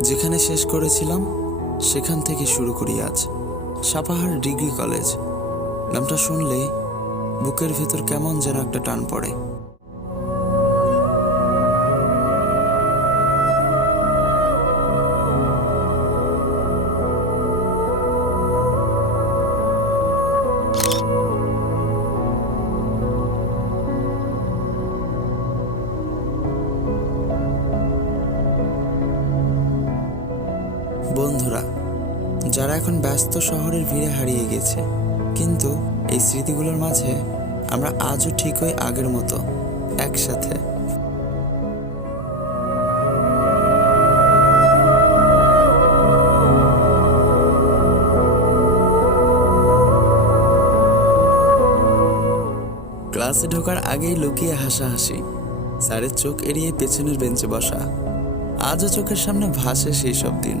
যেখানে শেষ করেছিলাম, সেখান থেকে শুরু করি আজ। Sapahar degree college. নামটা শুনলেই বুকের ভেতর কেমন যেন একটা টান পড়ে। বন্ধুরা, যারা এখন ব্যস্ত শহরের ভিড়ে হারিয়ে গেছে, কিন্তু এই স্মৃতিগুলোর মাঝে আমরা আজও ঠিক ঠিকই আগের মতো একসাথে। ক্লাসে ঢোকার আগেই লুকিয়ে হাসাহাসি, স্যারের চোখ এড়িয়ে পেছনের বেঞ্চে বসা। আজও চোখের সামনে ভাসে সেই সব দিন।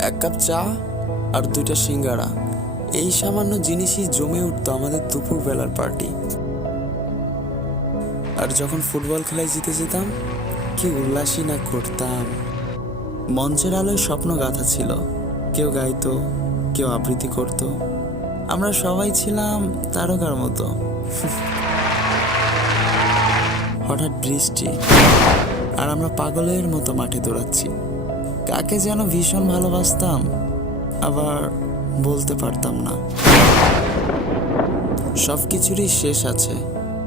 এক কাপ চা আর দুইটা সিঙ্গারা। এই সামান্য জিনিসই জমে উঠতো আমাদের দুপুর বেলার পার্টি। আর যখন ফুটবল খেলায় জিতে যেতাম, কি উল্লাসই না করতাম। মঞ্চের আলোয় স্বপ্ন গাথা ছিল। কেউ গাইতো, কেউ আবৃত্তি করত। আমরা সবাই ছিলাম তারকার মতো। হঠাৎ বৃষ্টি। আর আমরা পাগলের মতো মাঠে দৌড়াচ্ছি। কাকে যেন ভীষণ ভালোবাসতাম, আবার বলতে পারতাম না। সব কিছুরই শেষ আছে।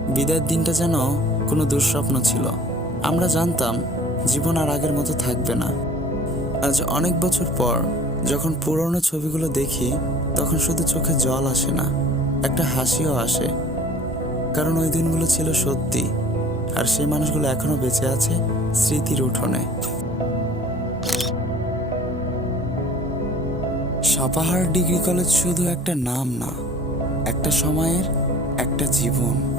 বিদায়ের দিনটা যেন কোনো দুঃস্বপ্ন ছিল। আমরা জানতাম, জীবন আর আগের মতো থাকবে না। আজ অনেক বছর পর, যখন পুরনো ছবিগুলো দেখি, তখন শুধু চোখে জল আসে না, একটা হাসিও আসে। কারণ ওই দিনগুলো ছিল সত্যি, আর সেই মানুষগুলো এখনও বেঁচে আছে স্মৃতির উঠোনে। সাপাহার ডিগ্রি কলেজ শুধু একটা নাম না একটা সময়ের একটা জীবন।